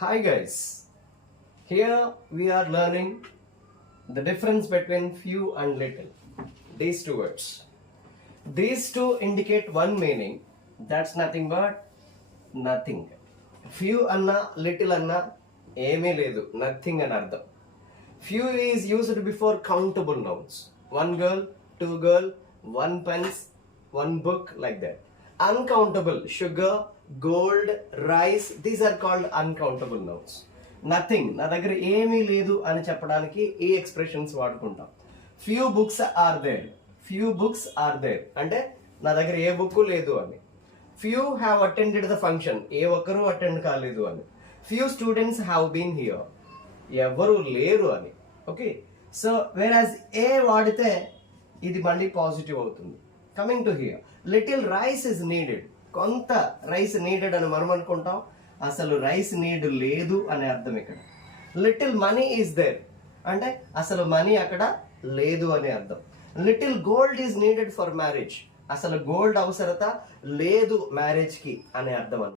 Hi guys, here we are learning the difference between few and little. These two words. These two indicate one meaning, that's nothing but nothing. Few anna, little anna, ఏమీ లేదు, nothing అని అర్థం. Few is used before countable nouns. One girl, two girl, one pence, one book, like that. Uncountable, sugar, gold, rice, these are called uncountable nouns. Nothing, నా దగ్గర ఏమీ లేదు అని చెప్పడానికి ఈ ఎక్స్ప్రెషన్స్ వాడుకుంటాం. Few books are there, few books are there అంటే నా దగ్గర ఏ బుక్ లేదు అని. Few have attended the function, ఏ ఒక్కరూ అటెండ్ కాలేదు అని. Few students have been here, ఎవరు లేరు అని. ఓకే, సో వేరాజ్ ఏ వాడితే ఇది మళ్ళీ పాజిటివ్ అవుతుంది. Coming to hear, little rice is needed, కొంత రైస్ నీడెడ్ అని మనం అనుకుంటాం, అసలు రైస్ నీడ్ లేదు అనే అర్థం ఇక్కడ. లిటిల్ మనీ ఈజ్ దేర్ అంటే అసలు మనీ అక్కడ లేదు అనే అర్థం. Little gold is needed for marriage, అసలు గోల్డ్ అవసరత లేదు మ్యారేజ్కి అనే అర్థం.